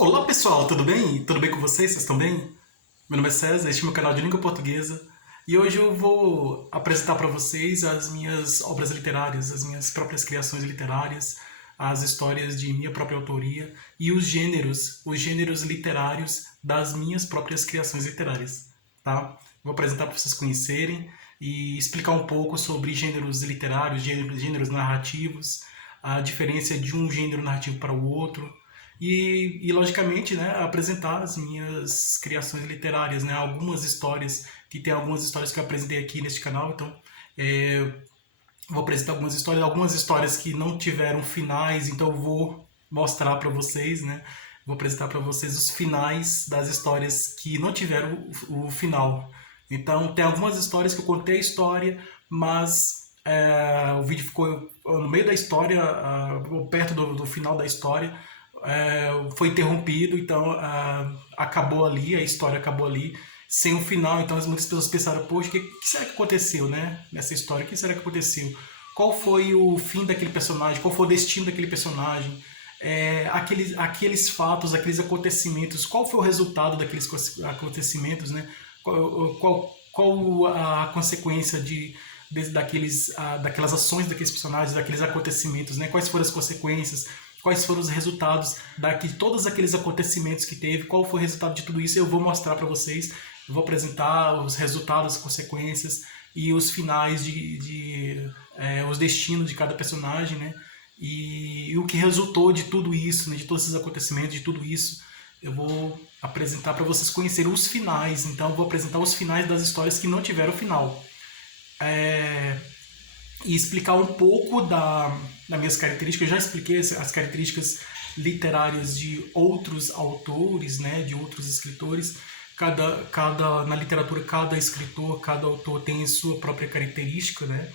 Olá pessoal, tudo bem? Tudo bem com vocês? Vocês estão bem? Meu nome é César, este é meu canal de língua portuguesa e hoje eu vou apresentar para vocês as minhas obras literárias, as minhas próprias criações literárias, as histórias de minha própria autoria e os gêneros literários das minhas próprias criações literárias, tá? Vou apresentar para vocês conhecerem e explicar um pouco sobre gêneros literários, gêneros narrativos, a diferença de um gênero narrativo para o outro logicamente, né, apresentar as minhas criações literárias, né, algumas histórias que eu apresentei aqui neste canal, então é, vou apresentar algumas histórias que não tiveram finais, então eu vou mostrar para vocês, né, vou apresentar para vocês os finais das histórias que não tiveram o final. Então tem algumas histórias que eu contei a história, mas o vídeo ficou no meio da história, perto do final da história, foi interrompido, então acabou ali, a história acabou ali, sem um final. Então muitas pessoas pensaram, poxa, o que será que aconteceu, né? Nessa história, o que será que aconteceu? Qual foi o fim daquele personagem? Qual foi o destino daquele personagem? Aqueles fatos, aqueles acontecimentos, qual foi o resultado daqueles acontecimentos, né? Qual a consequência daquelas ações daqueles personagens, daqueles acontecimentos, né? Quais foram as consequências, quais foram os resultados de todos aqueles acontecimentos que teve, qual foi o resultado de tudo isso, eu vou mostrar para vocês, eu vou apresentar os resultados, as consequências e os finais os destinos de cada personagem, né? E o que resultou de tudo isso, né? De todos esses acontecimentos, de tudo isso, eu vou apresentar para vocês conhecerem os finais. Então eu vou apresentar os finais das histórias que não tiveram final. E explicar um pouco das minhas características. Eu já expliquei as características literárias de outros autores, né, de outros escritores. Na literatura, cada escritor, cada autor tem sua própria característica, né?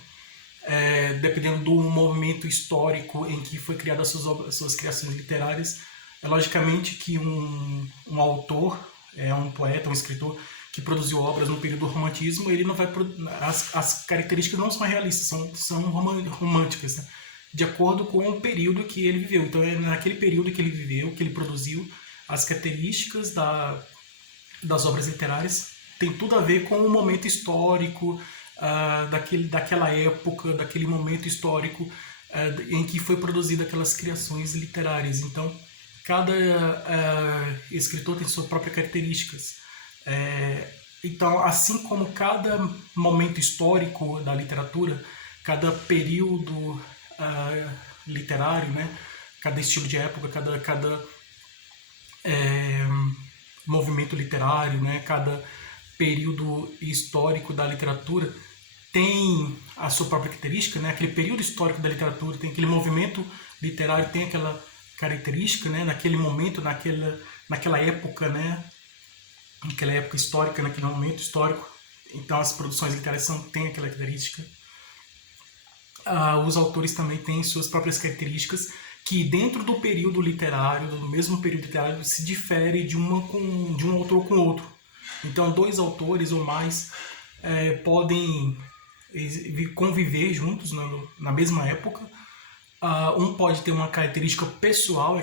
Dependendo do movimento histórico em que foi criada suas criações literárias. É logicamente que um autor, um poeta, um escritor que produziu obras no período do romantismo, ele não vai as características não são realistas, são românticas, né? De acordo com o período que ele viveu. Então é naquele período que ele viveu, que ele produziu, as características das obras literárias tem tudo a ver com o momento histórico, daquela época, daquele momento histórico em que foi produzida aquelas criações literárias. Então, cada escritor tem suas próprias características. Então, assim como cada momento histórico da literatura, cada período literário, né, cada estilo de época, cada movimento literário, né, cada período histórico da literatura tem a sua própria característica, né? Aquele período histórico da literatura tem aquele movimento literário, tem aquela característica, né? Naquele momento, naquela época, né? Naquela época histórica, naquele momento histórico. Então as produções literárias têm aquela característica. Os autores também têm suas próprias características que dentro do período literário, do mesmo período literário, se difere de um autor com outro. Então dois autores ou mais podem conviver juntos na mesma época. Um pode ter uma característica pessoal,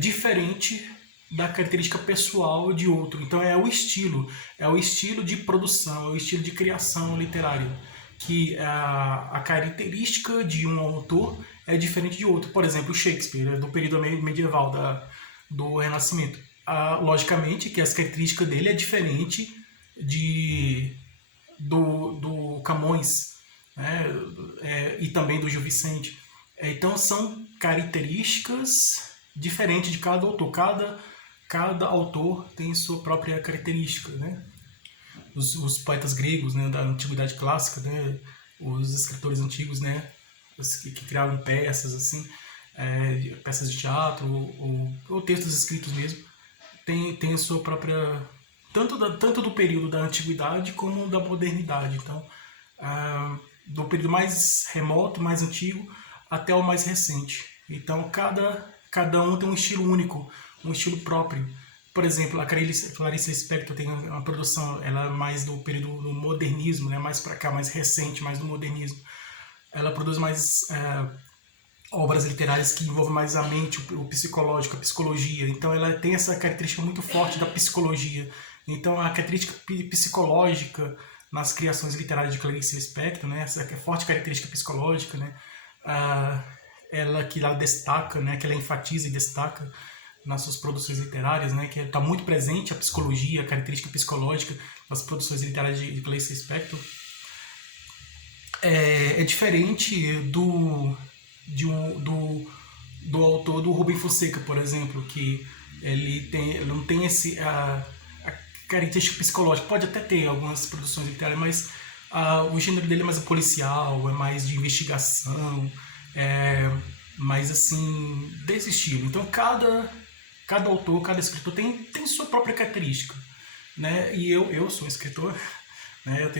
diferente da característica pessoal de outro. Então é o estilo de produção, é o estilo de criação literária, que a característica de um autor é diferente de outro. Por exemplo, Shakespeare, do período medieval, do Renascimento. Logicamente que as características dele é diferente do Camões, né? E também do Gil Vicente. Então são características diferentes de cada autor. Cada autor tem sua própria característica, né? Os poetas gregos, né, da antiguidade clássica, né, os escritores antigos, né, que criaram peças assim, peças de teatro ou textos escritos mesmo, tem a sua própria tanto do período da antiguidade como da modernidade. Então, do período mais remoto, mais antigo, até o mais recente. Então, cada um tem um estilo único, um estilo próprio. Por exemplo, a Clarice Lispector tem uma produção, ela é mais do período do modernismo, né? Mais para cá, mais recente, mais do modernismo. Ela produz mais obras literárias que envolvem mais a mente, o psicológico, a psicologia. Então ela tem essa característica muito forte da psicologia. Então a característica psicológica nas criações literárias de Clarice Lispector, né, essa forte característica psicológica, né, ah, ela que ela destaca, né, que ela enfatiza e destaca nas suas produções literárias, né, que está muito presente a psicologia, a característica psicológica nas produções literárias de Clarice Lispector, é diferente do autor do Rubem Fonseca, por exemplo, que ele não tem a característica psicológica. Pode até ter algumas produções literárias, mas o gênero dele é mais policial, é mais de investigação, é mais assim, desse estilo. Então cada autor, cada escritor tem sua própria característica, né? E eu sou um escritor, né?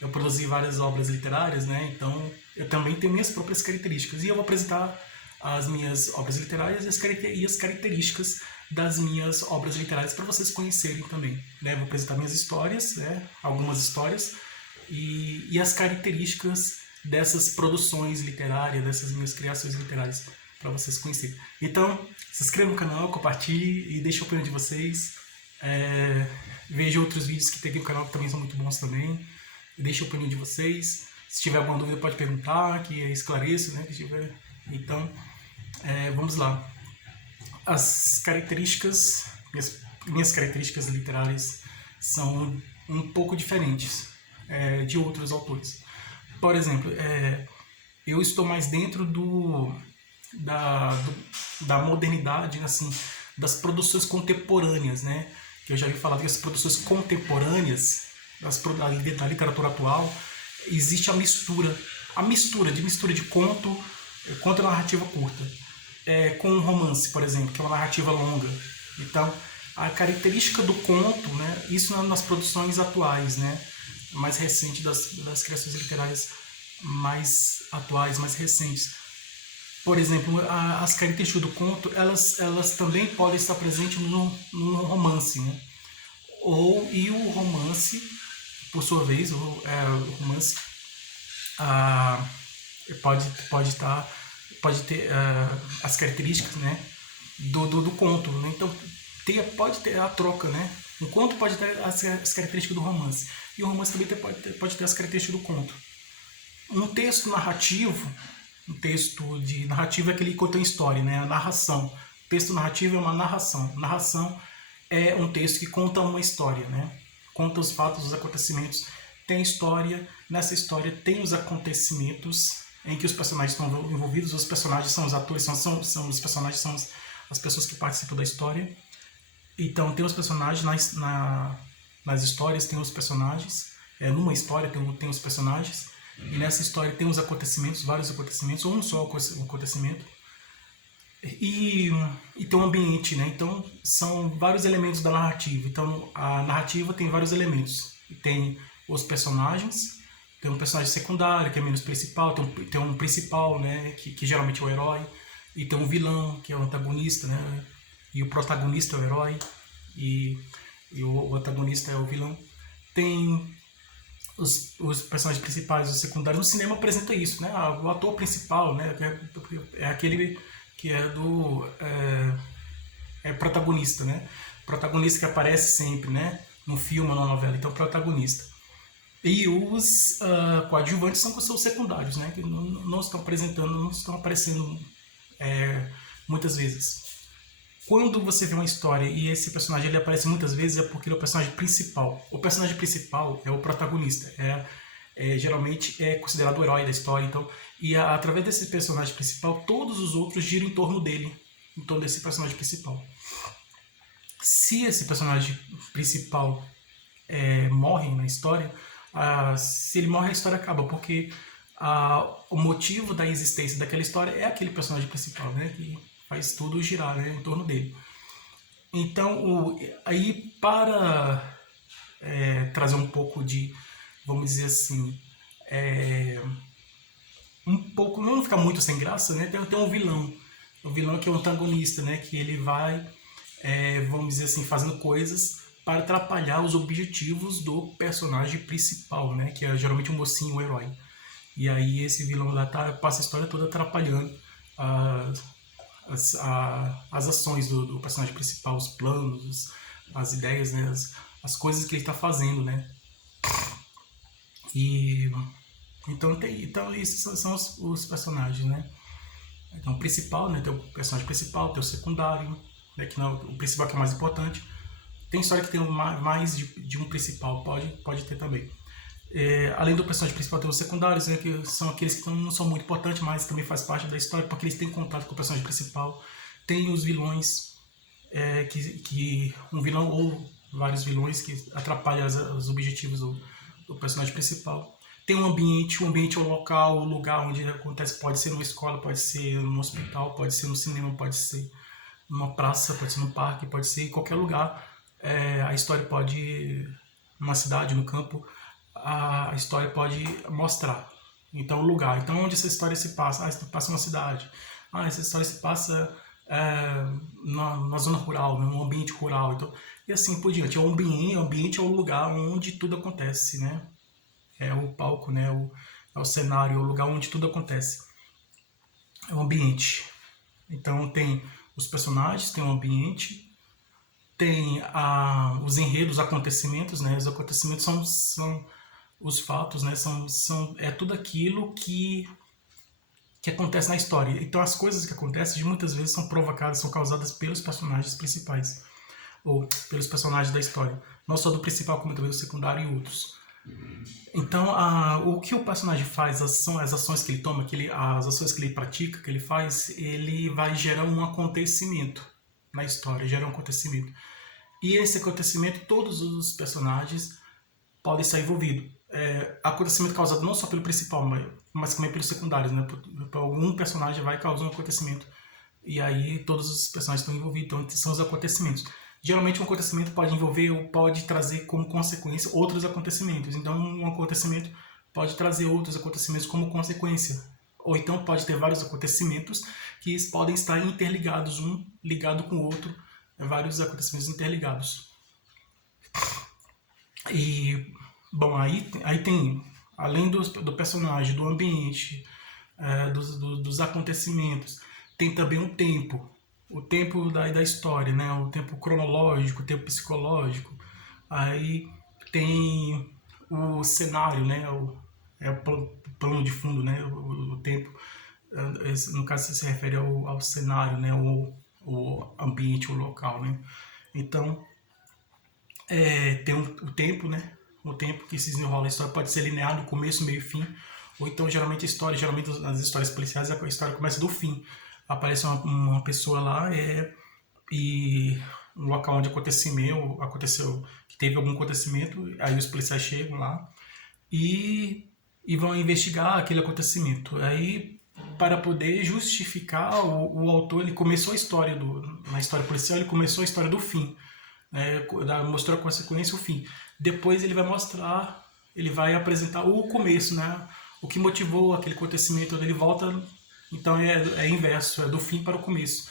Eu produzi várias obras literárias, né? Então eu também tenho minhas próprias características e eu vou apresentar as minhas obras literárias e as características das minhas obras literárias para vocês conhecerem também, né? Eu vou apresentar minhas histórias, né? Algumas histórias e as características dessas produções literárias, dessas minhas criações literárias para vocês conhecerem. Então, se inscreva no canal, compartilhe e deixe a opinião de vocês. Veja outros vídeos que tem aqui no canal que também são muito bons também. Deixe a opinião de vocês. Se tiver alguma dúvida pode perguntar, que eu esclareço, né? Que tiver. Então, vamos lá. As características, minhas características literárias são um pouco diferentes de outros autores. Por exemplo, eu estou mais dentro da modernidade, assim, das produções contemporâneas, né? Que eu já vi falar que as produções contemporâneas da literatura atual existe a mistura de conto e narrativa curta, com um romance, por exemplo, que é uma narrativa longa. Então, a característica do conto, né? Isso nas produções atuais, né? Mais recentes das criações literárias mais atuais, mais recentes. Por exemplo, as características do conto, elas também podem estar presentes no romance, né? E o romance, por sua vez, o romance pode ter as características, né, do conto, né? Então pode ter a troca, né? Um conto pode ter as características do romance e o romance também pode ter as características do conto. Um texto narrativo é aquele que conta uma história, né? A narração. O texto narrativo é uma narração. Narração é um texto que conta uma história, né? Conta os fatos, os acontecimentos. Tem história, nessa história tem os acontecimentos em que os personagens estão envolvidos. Os personagens são os atores, são os personagens, são as pessoas que participam da história. Então tem os personagens nas histórias, tem os personagens. Numa história tem os personagens. E nessa história tem os acontecimentos, vários acontecimentos, ou um só acontecimento. E tem um ambiente, né? Então são vários elementos da narrativa. Então a narrativa tem vários elementos. Tem os personagens, tem um personagem secundário, que é menos principal, tem um principal, né? Que geralmente é o herói, e tem um vilão, que é o antagonista, né? E o protagonista é o herói, e o antagonista é o vilão. Tem os personagens principais, os secundários. No cinema apresenta isso, né? O ator principal, né? É aquele que é protagonista, né? Protagonista que aparece sempre, né? No filme ou na novela. Então, protagonista. E os coadjuvantes são os secundários, né? Que não estão aparecendo muitas vezes. Quando você vê uma história e esse personagem ele aparece muitas vezes, é porque ele é o personagem principal. O personagem principal é o protagonista. Geralmente é considerado o herói da história. Então, através desse personagem principal, todos os outros giram em torno dele, em torno desse personagem principal. Se esse personagem principal morre na história, se ele morre, a história acaba, porque o motivo da existência daquela história é aquele personagem principal, né? Que faz tudo girar, né, em torno dele. Então, aí para trazer um pouco de, vamos dizer assim, um pouco, não ficar muito sem graça, né? Tem um vilão. O vilão que é o antagonista, né? Que ele vai, vamos dizer assim, fazendo coisas para atrapalhar os objetivos do personagem principal, né? Que é geralmente o mocinho, o herói. E aí esse vilão lá passa a história toda atrapalhando as ações do personagem principal, os planos, as ideias, né, as coisas que ele está fazendo, né? E então esses são os personagens, né? Então o principal, né, tem o personagem principal, tem o secundário, né, que não, o principal que é o mais importante. Tem história que tem mais de um principal, pode ter também. Além do personagem principal, tem os secundários, né, que são aqueles que não são muito importantes, mas também faz parte da história, porque eles têm contato com o personagem principal. Tem os vilões, que um vilão ou vários vilões que atrapalham os objetivos do personagem principal. Tem o ambiente é o local, o lugar onde acontece, pode ser numa escola, pode ser no hospital, pode ser no cinema, pode ser numa praça, pode ser no parque, pode ser em qualquer lugar. A história pode, numa cidade, no campo, a história pode mostrar. Então, o lugar. Então, onde essa história se passa? Se passa numa cidade. Essa história se passa na zona rural, num ambiente rural. Então, e assim por diante. O ambiente é o lugar onde tudo acontece, né? É o palco, né? É o cenário, é o lugar onde tudo acontece. É o ambiente. Então, tem os personagens, tem o ambiente, tem os enredos, os acontecimentos, né? Os acontecimentos são os fatos, né? É tudo aquilo que acontece na história. Então as coisas que acontecem muitas vezes são provocadas, são causadas pelos personagens principais, ou pelos personagens da história. Não só do principal, como também do secundário e outros. Então, o que o personagem faz, as ações que ele toma, as ações que ele pratica, que ele faz, ele vai gerar um acontecimento na história, gera um acontecimento. E esse acontecimento, todos os personagens podem estar envolvidos. Acontecimento causado não só pelo principal, mas também pelos secundários, né? Por algum personagem vai causar um acontecimento. E aí todos os personagens estão envolvidos, então são os acontecimentos. Geralmente um acontecimento pode envolver ou pode trazer como consequência outros acontecimentos. Então um acontecimento pode trazer outros acontecimentos como consequência. Ou então pode ter vários acontecimentos que podem estar interligados, um ligado com o outro, vários acontecimentos interligados. E, bom, aí tem, além do personagem, do ambiente, dos acontecimentos, tem também o tempo da história, né? O tempo cronológico, o tempo psicológico. Aí tem o cenário, né? O plano de fundo, né? O tempo, no caso, se refere ao cenário, né? O ambiente, o local, né? Então, tem o tempo, né? O tempo que se desenrola a história pode ser linear, do começo, meio e fim. Ou então, geralmente as histórias policiais, a história começa do fim. Aparece uma pessoa lá e no local onde aconteceu, que teve algum acontecimento, aí os policiais chegam lá e, e vão investigar aquele acontecimento. Aí, para poder justificar, o autor ele começou a história na história policial, ele começou a história do fim, né? Mostrou a consequência, o fim. Depois ele vai apresentar o começo, né? O que motivou aquele acontecimento. Ele volta, então é inverso, é do fim para o começo,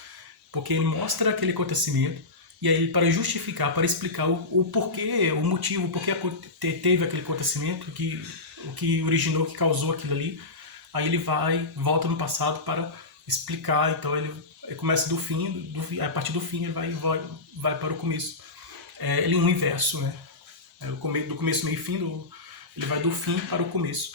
porque ele mostra aquele acontecimento e aí para justificar, para explicar o porquê, o motivo, porque teve aquele acontecimento, o que originou, o que causou aquilo ali. Aí ele volta no passado para explicar. Então ele começa do fim, a partir do fim ele vai para o começo. Ele é um inverso, né? Do começo, meio e fim, ele vai do fim para o começo.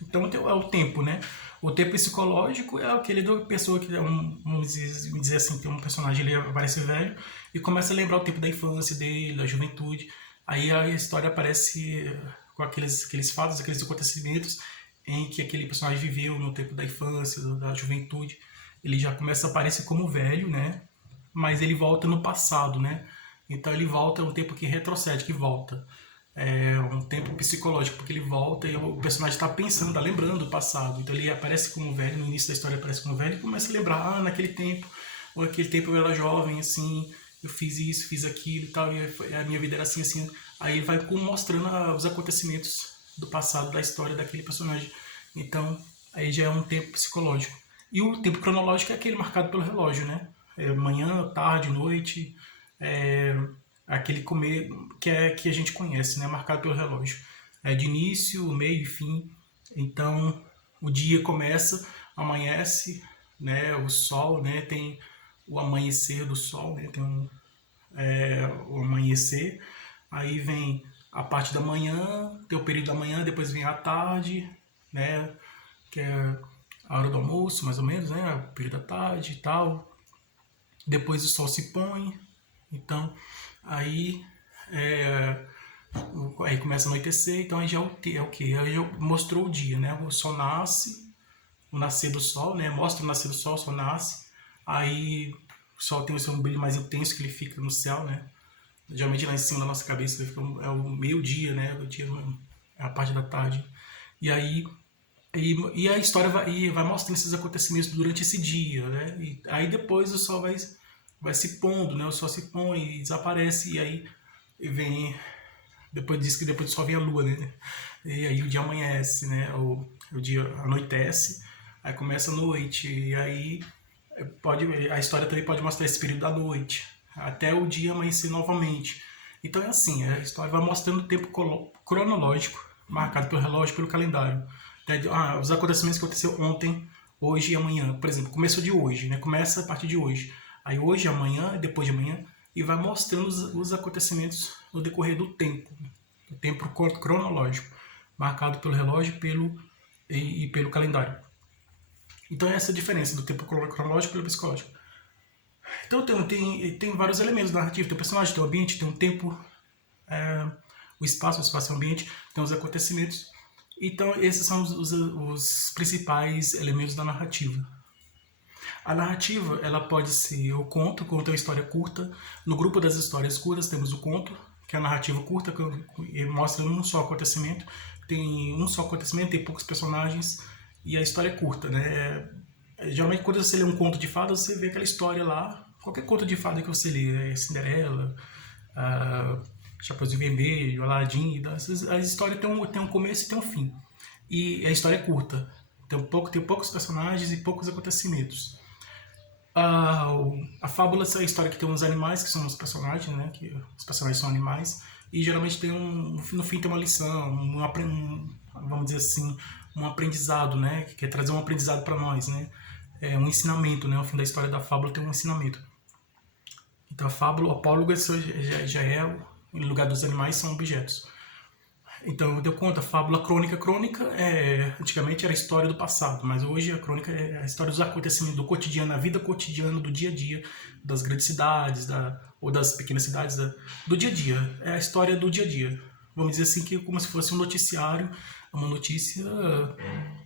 Então é o tempo, né? O tempo psicológico é aquele da pessoa que, vamos dizer assim, tem um personagem, ele aparece velho e começa a lembrar o tempo da infância dele, da juventude. Aí a história aparece com aqueles fatos, aqueles acontecimentos em que aquele personagem viveu no tempo da infância, da juventude. Ele já começa a aparecer como velho, né? Mas ele volta no passado, né? Então ele volta, é um tempo que retrocede, que volta. É um tempo psicológico, porque ele volta e o personagem está pensando, está lembrando do passado. Então ele aparece como velho, no início da história aparece como velho e começa a lembrar, naquele tempo, ou naquele tempo eu era jovem, assim, eu fiz isso, fiz aquilo e tal, e a minha vida era assim, assim. Aí ele vai mostrando os acontecimentos do passado, da história daquele personagem. Então, aí já é um tempo psicológico. E o tempo cronológico é aquele marcado pelo relógio, né? Manhã, tarde, noite, aquele comer que a gente conhece, né? Marcado pelo relógio. De início, meio e fim. Então, o dia começa, amanhece, né, o sol, né, tem o amanhecer do sol, né, tem o amanhecer, aí vem a parte da manhã, tem o período da manhã, depois vem a tarde, né, que é a hora do almoço, mais ou menos, né, o período da tarde e tal. Depois o sol se põe, então aí é, aí começa a anoitecer, então aí já é o que? Aí já mostrou o dia, né? O sol nasce, o nascer do sol, né? Mostra o nascer do sol, o sol nasce, aí o sol tem o seu brilho mais intenso que ele fica no céu, né? Geralmente lá em cima da nossa cabeça ele fica, é o meio-dia, né? O dia é a parte da tarde. E aí e a história vai mostrando esses acontecimentos durante esse dia, né? E aí depois o sol vai se pondo, né? O sol se põe e desaparece, e aí vem. Depois diz que depois do sol vem a lua, né? E aí o dia amanhece, né? O dia anoitece, aí começa a noite, e aí a história também pode mostrar esse período da noite, até o dia amanhecer novamente. Então é assim, a história vai mostrando o tempo cronológico, marcado pelo relógio, pelo calendário. Os acontecimentos que aconteceu ontem, hoje e amanhã. Por exemplo, começou de hoje, né? Começa a partir de hoje. Aí hoje, amanhã, depois de amanhã, e vai mostrando os acontecimentos no decorrer do tempo cronológico, marcado pelo relógio e pelo calendário. Então é essa a diferença do tempo cronológico pelo psicológico. Então tem vários elementos narrativos. Tem o personagem, tem o ambiente, tem o tempo, o espaço e o ambiente, tem os acontecimentos. Então esses são os principais elementos da narrativa. A narrativa ela pode ser o conto é uma história curta. No grupo das histórias curtas temos o conto, que é a narrativa curta, que mostra um só acontecimento. Tem um só acontecimento, tem poucos personagens, e a história é curta, né? Geralmente quando você lê um conto de fadas, você vê aquela história lá. Qualquer conto de fada que você lê, Cinderela, Chapeuzinho Vermelho, Aladdin, a história tem um começo e tem um fim. E a história é curta. Tem poucos personagens e poucos acontecimentos. A fábula é a história que tem uns animais, que são os personagens, né? Que os personagens são animais. E geralmente tem no fim tem uma lição, vamos dizer assim, um aprendizado, né? Que quer trazer um aprendizado para nós, né? É um ensinamento, né? Ao fim da história da fábula tem um ensinamento. Então a fábula, o apólogo já é, em lugar dos animais, são objetos. Então, deu conta, a fábula crônica. Crônica, antigamente era a história do passado, mas hoje a crônica é a história dos acontecimentos do cotidiano, a vida cotidiana do dia a dia, das grandes cidades, ou das pequenas cidades, do dia a dia. É a história do dia a dia. Vamos dizer assim, que é como se fosse um noticiário, uma notícia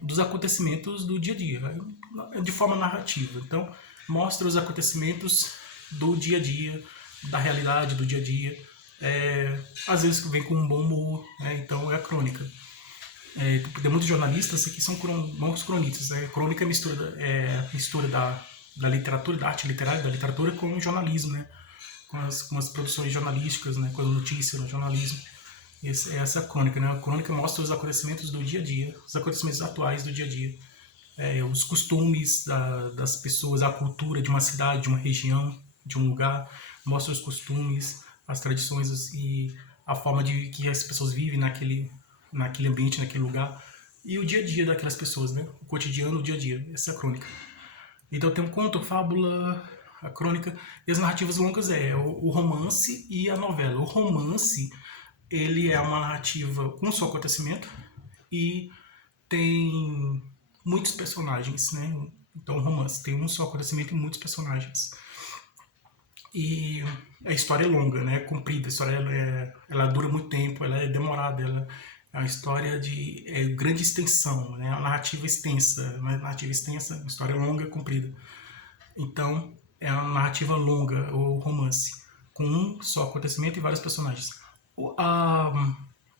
dos acontecimentos do dia a dia, de forma narrativa. Então, mostra os acontecimentos do dia a dia, da realidade do dia a dia. Às vezes vem com um bom humor, né? Então é a crônica. Tem muitos jornalistas que são bons cronistas. A crônica é mistura da literatura, da arte literária, da literatura com o jornalismo, né? Com as produções jornalísticas, né? Com a notícia no jornalismo. Essa é a crônica, né? A crônica mostra os acontecimentos do dia a dia, os acontecimentos atuais do dia a dia. Os costumes das pessoas, a cultura de uma cidade, de uma região, de um lugar, mostra os costumes, as tradições e a forma de que as pessoas vivem naquele ambiente, naquele lugar, e o dia a dia daquelas pessoas, né? O cotidiano, o dia a dia. Essa é a crônica. Então tem um conto, fábula, a crônica, e as narrativas longas o romance e a novela. O romance, ele é uma narrativa com um só acontecimento e tem muitos personagens, né? Então o romance tem um só acontecimento e muitos personagens. E a história é longa, né? É comprida, a história ela dura muito tempo, ela é demorada, ela é uma história de grande extensão, né? A narrativa extensa, uma narrativa extensa, uma história longa e comprida. Então, é uma narrativa longa, ou romance, com um só acontecimento e vários personagens. A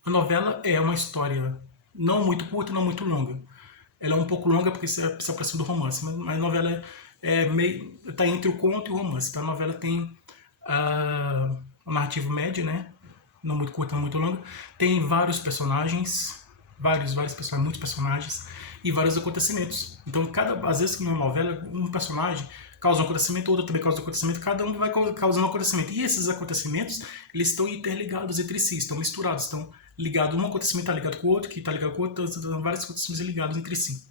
novela é uma história não muito curta, não muito longa. Ela é um pouco longa porque se aproxima do romance, mas a novela está entre o conto e o romance. Então a novela tem a narrativa média, né? Não muito curta, não muito longa. Tem vários personagens, vários personagens, muitos personagens e vários acontecimentos. Então às vezes numa novela um personagem causa um acontecimento, outro também causa um acontecimento, cada um vai causando um acontecimento. E esses acontecimentos, eles estão interligados entre si, estão misturados, estão ligados, um acontecimento está ligado com o outro, que está ligado com o outro, então vários acontecimentos ligados entre si.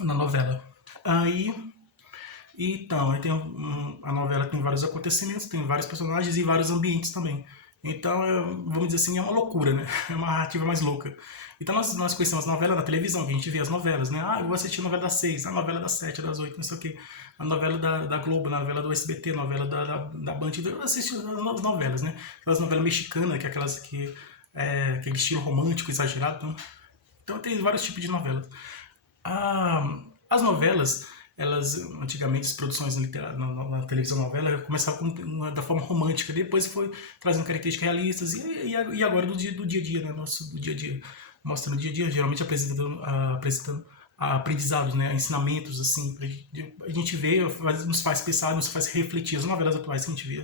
na novela. Aí, então, aí tem a novela tem vários acontecimentos, tem vários personagens e vários ambientes também. Então, vamos dizer assim, é uma loucura, né? É uma narrativa mais louca. Então, nós conhecemos novela na televisão, que a gente vê as novelas, né? Ah, eu vou assistir a novela das 6, a novela das 7, das 8, não sei o quê. A novela da Globo, a novela do SBT, a novela da Band. Eu assisto as novelas, né? Aquelas novelas mexicanas, que é aquelas que aquele estilo romântico exagerado. Então tem vários tipos de novelas. As novelas, elas, antigamente, as produções literárias na televisão novela começavam da forma romântica, depois foi trazendo características realistas e agora do dia a dia, né? Nosso, do dia a dia. Mostra no dia a dia, geralmente apresentando aprendizados, né? Ensinamentos, assim, a gente vê, nos faz pensar, nos faz refletir. As novelas atuais que a gente vê,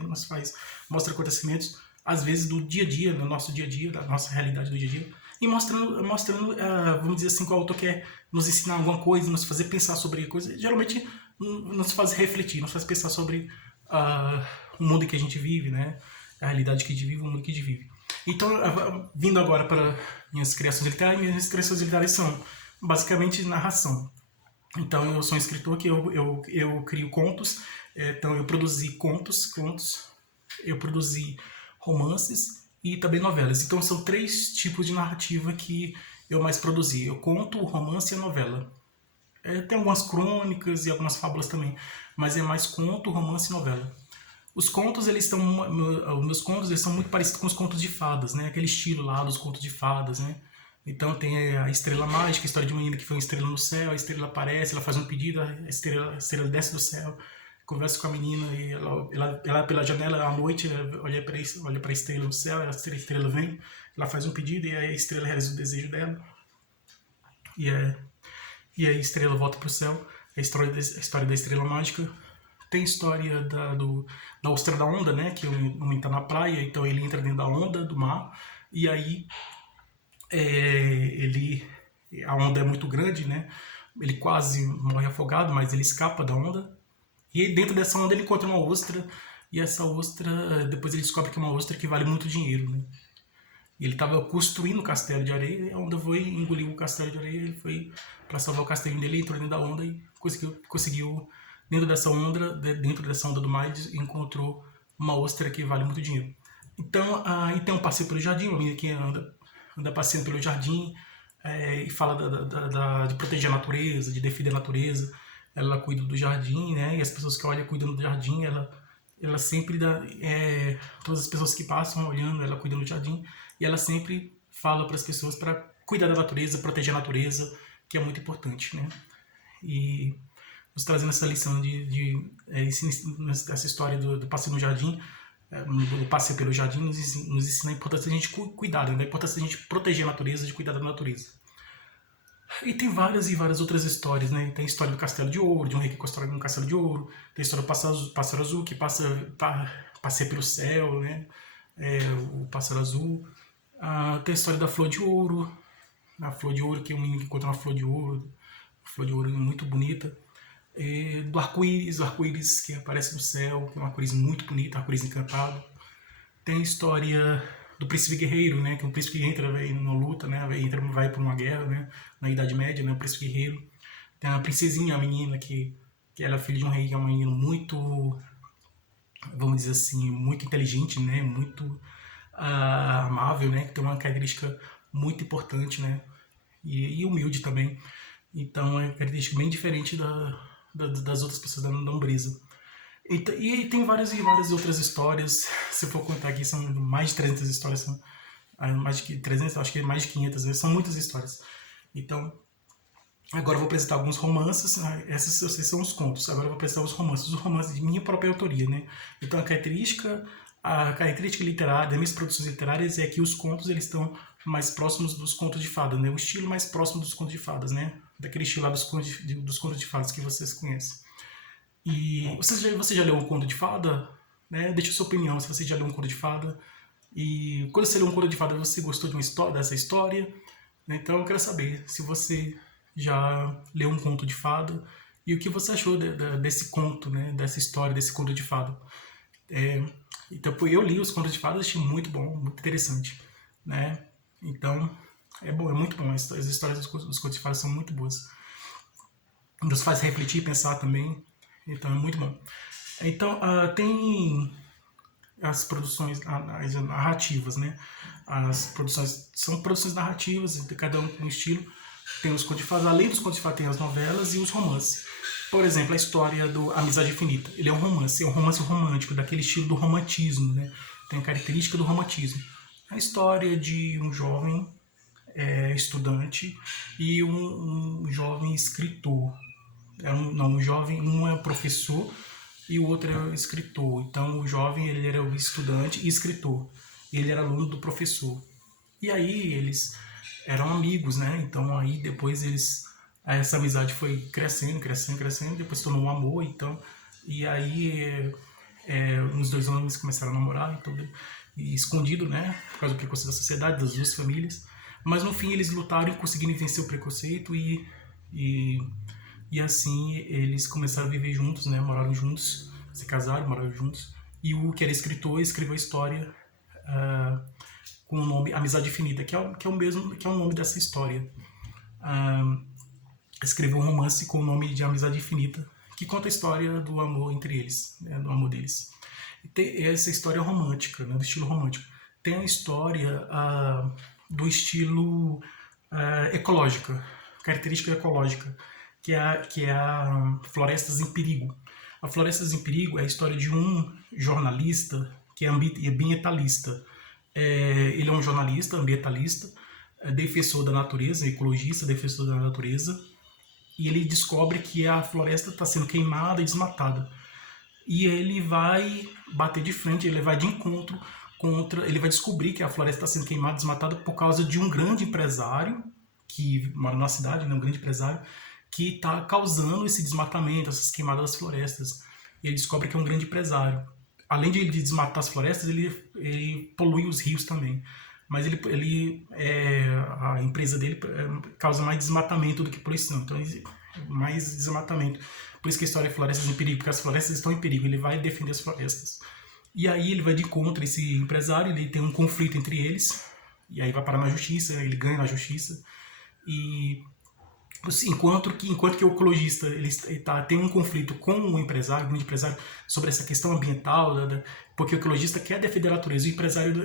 mostra acontecimentos, às vezes, do dia a dia, do nosso dia a dia, da nossa realidade do dia a dia, e mostrando vamos dizer assim, que o autor quer nos ensinar alguma coisa, nos fazer pensar sobre coisas, geralmente nos faz refletir, nos faz pensar sobre o mundo em que a gente vive, né? A realidade que a gente vive, o mundo que a gente vive. Então, vindo agora para minhas criações literárias são basicamente narração. Então, eu sou um escritor que eu crio contos, então eu produzi contos, eu produzi romances e também novelas. Então são três tipos de narrativa que eu mais produzi. Eu conto, o romance e a novela. Tem algumas crônicas e algumas fábulas também, mas é mais conto, romance e novela. Os contos, os meus contos, eles são muito parecidos com os contos de fadas, né? Aquele estilo lá dos contos de fadas, né? Então tem a estrela mágica, a história de uma menina que foi uma estrela no céu, a estrela aparece, ela faz um pedido, a estrela desce do céu, conversa com a menina e ela pela janela à noite olha para a estrela no céu, a estrela vem, ela faz um pedido e a estrela realiza o desejo dela e, e a estrela volta para o céu. A história da estrela mágica. Tem a história da ostra da onda, né? Que o homem tá na praia, então ele entra dentro da onda do mar e aí ele a onda é muito grande, né? Ele quase morre afogado, mas ele escapa da onda. E dentro dessa onda ele encontra uma ostra, e essa ostra, depois ele descobre que é uma ostra que vale muito dinheiro, né? E ele estava construindo o castelo de areia, e a onda foi, engoliu o castelo de areia, ele foi para salvar o castelo dele, entrou dentro da onda e conseguiu dentro dessa onda do mar, encontrou uma ostra que vale muito dinheiro. Então, aí tem um passeio pelo jardim, uma menina que anda passeando pelo jardim, e fala de proteger a natureza, de defender a natureza. Ela cuida do jardim, né? E as pessoas que olham cuidando do jardim, ela sempre todas as pessoas que passam olhando, ela cuidando do jardim, e ela sempre fala para as pessoas para cuidar da natureza, proteger a natureza, que é muito importante, né? E nos trazendo essa lição essa história do passeio no jardim, do passeio pelo jardim, nos ensina a importância de a gente cuidar, né? A importância de a gente proteger a natureza, de cuidar da natureza. E tem várias e várias outras histórias, né? Tem a história do Castelo de Ouro, de um rei que constrói um castelo de ouro. Tem a história do pássaro azul, que passeia pelo céu, né? O pássaro azul. Tem a história da flor de ouro. A flor de ouro, que é um menino que encontra uma flor de ouro. Uma flor de ouro muito bonita. Do arco-íris que aparece no céu, que é um arco-íris muito bonito, arco-íris encantado. Tem a história do príncipe guerreiro, né, que é um príncipe que entra numa luta, né, vai para uma guerra, né, na Idade Média, né, o príncipe guerreiro. Tem a princesinha, a menina que ela é filha de um rei, que é um menino muito, vamos dizer assim, muito inteligente, né, muito amável, né, que tem uma característica muito importante, né, e humilde também. Então é uma característica bem diferente das outras pessoas da nobreza. E tem várias e várias outras histórias. Se eu for contar aqui, são mais de 300 histórias. São mais de 300, acho que mais de 500, né? São muitas histórias. Então, agora eu vou apresentar alguns romances. Esses eu sei são os contos. Agora eu vou apresentar os romances de minha própria autoria, né? Então, a característica literária das minhas produções literárias é que os contos eles estão mais próximos dos contos de fadas, né? O estilo mais próximo dos contos de fadas, né? Daquele estilo lá dos contos de fadas que vocês conhecem. E você já leu um conto de fada? Né? Deixa a sua opinião se você já leu um conto de fada. E quando você leu um conto de fada, você gostou de dessa história? Então eu quero saber se você já leu um conto de fada e o que você achou desse conto, né? Dessa história, desse conto de fada. Então eu li os contos de fada, achei muito bom, muito interessante, né? Então é bom, é muito bom. As histórias dos contos de fada são muito boas. nos faz refletir e pensar também. Então é muito bom. Então tem as produções as narrativas, né? As produções são produções narrativas, cada um com um estilo. Tem os contos de fadas, além dos contos de fadas tem as novelas e os romances. Por exemplo, a história do Amizade Infinita. Ele é um romance romântico, daquele estilo do romantismo, né? Tem a característica do romantismo. A história de um jovem estudante e um jovem escritor. Um jovem, um é professor e o outro é escritor. Então o jovem ele era o estudante e escritor. Ele era aluno do professor. E aí eles eram amigos, né? Então aí depois essa amizade foi crescendo, crescendo, crescendo, depois se tornou um amor, então e aí os dois homens começaram a namorar, então, e escondido, né? Por causa do preconceito da sociedade, das duas famílias. Mas no fim eles lutaram e conseguiram vencer o preconceito e, e assim eles começaram a viver juntos, né? Moraram juntos, se casaram, moraram juntos. E o que era escritor escreveu a história com o nome Amizade Infinita, que é o mesmo, que é o nome dessa história. Escreveu um romance com o nome de Amizade Infinita, que conta a história do amor entre eles, né? Do amor deles. E tem essa história romântica, né? Do estilo romântico. Tem a história do estilo ecológica, característica ecológica, que é a Florestas em Perigo. A Florestas em Perigo é a história de um jornalista que é ambientalista. Ele é um jornalista, ambientalista, defensor da natureza, ecologista, defensor da natureza, e ele descobre que a floresta está sendo queimada e desmatada. E ele vai bater de frente, ele vai de encontro contra, ele vai descobrir que a floresta está sendo queimada, desmatada por causa de um grande empresário que mora na cidade, né, um grande empresário que está causando esse desmatamento, essas queimadas das florestas. E ele descobre que é um grande empresário. Além de ele desmatar as florestas, ele polui os rios também. Mas a empresa dele causa mais desmatamento do que poluição. Então, mais desmatamento. Por isso que a história é Florestas em Perigo, porque as florestas estão em perigo. Ele vai defender as florestas. E aí ele vai de encontro a esse empresário, ele tem um conflito entre eles. E aí vai parar na justiça, ele ganha na justiça. E enquanto que o ecologista tem um conflito com o empresário, o grande empresário, sobre essa questão ambiental, porque o ecologista quer defender a natureza, o empresário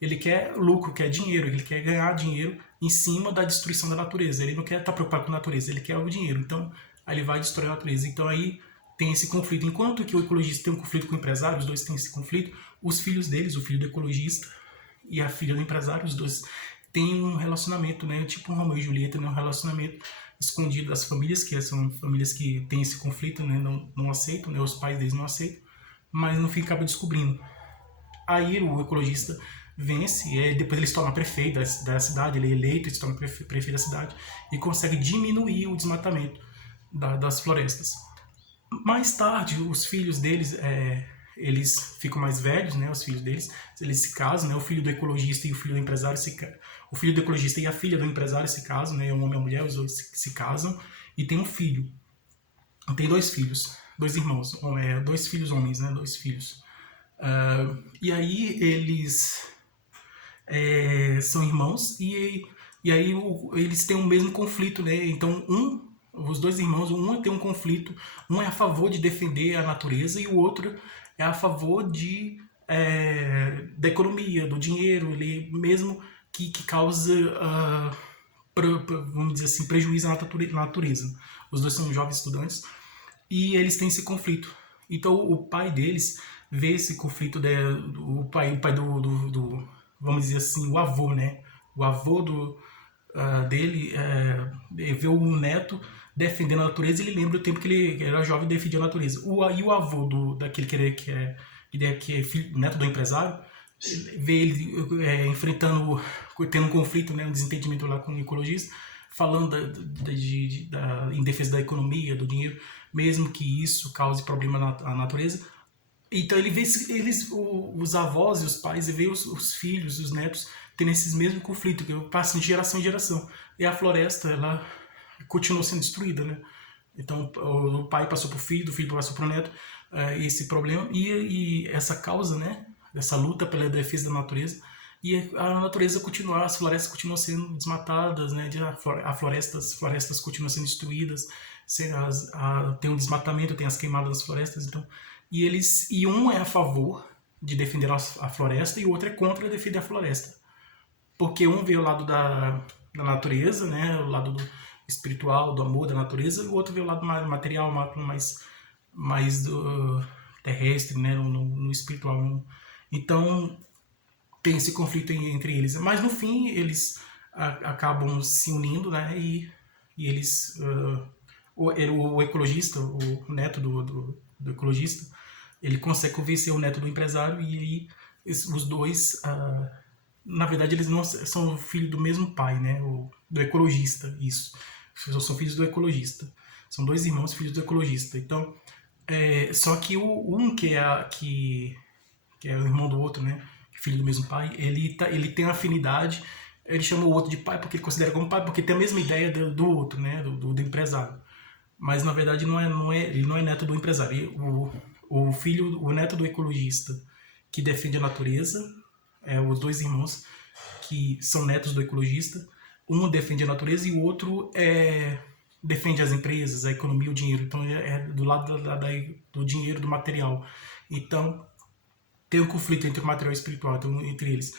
ele quer lucro, quer dinheiro, ele quer ganhar dinheiro em cima da destruição da natureza, ele não quer estar preocupado com a natureza, ele quer o dinheiro, então aí ele vai destruir a natureza. Então aí tem esse conflito. Enquanto que o ecologista tem um conflito com o empresário, os dois têm esse conflito, os filhos deles, o filho do ecologista e a filha do empresário, os dois têm um relacionamento, né, tipo um Romeu e Julieta, né, um relacionamento escondido das famílias, que são famílias que têm esse conflito, né, não aceitam, né, os pais deles não aceitam, mas no fim acaba descobrindo. Aí o ecologista vence, e depois ele se torna prefeito da cidade, ele é eleito e se torna prefeito da cidade, e consegue diminuir o desmatamento das florestas. Mais tarde, os filhos deles, eles ficam mais velhos, né? Os filhos deles, eles se casam, né? O filho do ecologista e o filho do empresário o filho do ecologista e a filha do empresário se casam, né? Um homem e uma mulher, os dois se casam e tem um filho. Tem dois filhos, dois irmãos, dois filhos homens, né? Dois filhos. E aí eles são irmãos e aí eles têm o mesmo conflito, né? Então os dois irmãos, um tem um conflito, um é a favor de defender a natureza e o outro é a favor da economia, do dinheiro, ele mesmo que causa, vamos dizer assim, prejuízo à natureza. Os dois são jovens estudantes e eles têm esse conflito. Então o pai deles vê esse conflito, o pai do vamos dizer assim, o avô, né? O avô dele vê o neto defendendo a natureza e ele lembra o tempo que ele era jovem e defendia a natureza. E o avô daquele que é filho, neto do empresário, vê ele tendo um conflito, né, um desentendimento lá com o ecologista, falando em defesa da economia, do dinheiro, mesmo que isso cause problema à natureza. Então ele vê os avós e os pais, e vê os filhos, os netos, tendo esses mesmos conflitos, que passam de geração em geração. E a floresta, ela continuou sendo destruída, né? Então o pai passou para o filho, do filho passou para o neto, esse problema, e essa causa, né? Essa luta pela defesa da natureza. E a natureza continua, as florestas continuam sendo desmatadas, né? As florestas continuam sendo destruídas, tem um desmatamento, tem as queimadas das florestas, então, e um é a favor de defender a floresta e o outro é contra defender a floresta, porque um vê o lado da natureza, né, o lado espiritual, do amor da natureza, e o outro vê o lado mais material, mais do terrestre, né, no espiritual. Então tem esse conflito entre eles, mas no fim eles acabam se unindo, né, e eles o ecologista, o neto do ecologista, ele consegue convencer o neto do empresário e aí os dois, na verdade eles não são filhos do mesmo pai, né, do ecologista, isso, são filhos do ecologista, são dois irmãos filhos do ecologista. Então só que um que é o irmão do outro, né, filho do mesmo pai, ele tem afinidade, ele chama o outro de pai porque ele considera como pai, porque tem a mesma ideia do outro, né, do empresário. Mas na verdade ele não é neto do empresário. O neto do ecologista que defende a natureza, os dois irmãos que são netos do ecologista, um defende a natureza e o outro defende as empresas, a economia, o dinheiro. Então é do lado do dinheiro, do material. Então tem um conflito entre o material e o espiritual, então, entre eles.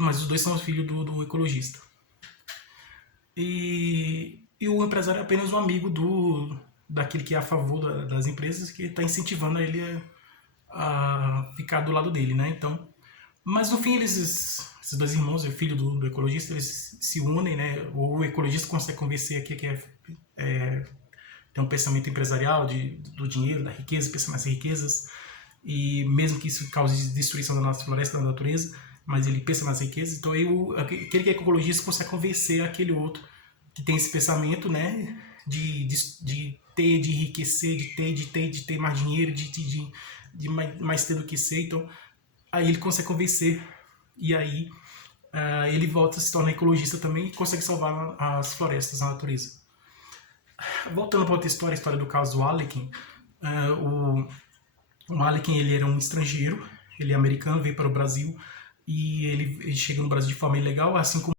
Mas os dois são filhos do ecologista. E o empresário é apenas um amigo daquele que é a favor das empresas, que está incentivando ele a ficar do lado dele, né? Então, mas no fim esses dois irmãos, o filho do ecologista, eles se unem, né? O ecologista consegue convencer aquele que tem um pensamento empresarial do dinheiro, da riqueza, pensa nas riquezas, e mesmo que isso cause destruição da nossa floresta, da natureza, mas ele pensa nas riquezas. Então aí aquele que é ecologista consegue convencer aquele outro que tem esse pensamento, né, de enriquecer, de ter mais dinheiro, de mais ter do que ser. Então aí ele consegue convencer e aí ele volta a se tornar ecologista também e consegue salvar as florestas, a natureza. Voltando para outra história, a história do caso Alekin, o Alekin, ele era um estrangeiro, ele é americano, veio para o Brasil e ele chega no Brasil de forma ilegal, assim como